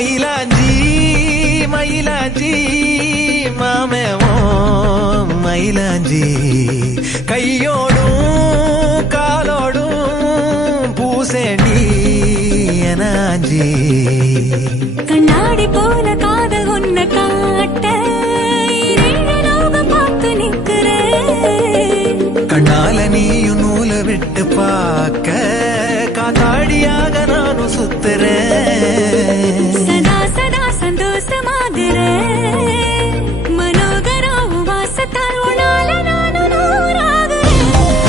மயிலாஞ்சி மயிலாஞ்சி மாமேவோ மயிலாஞ்சி கையோடும் காலோடும் பூசேண்டி எனாஞ்சி கண்ணாடி போல காதல் ஒன்ன காட்ட பார்த்து நிற்கிற கண்ணால நீயும் நூல விட்டு பார்க்க காத்தாடியாக நானும் சுத்துறேன்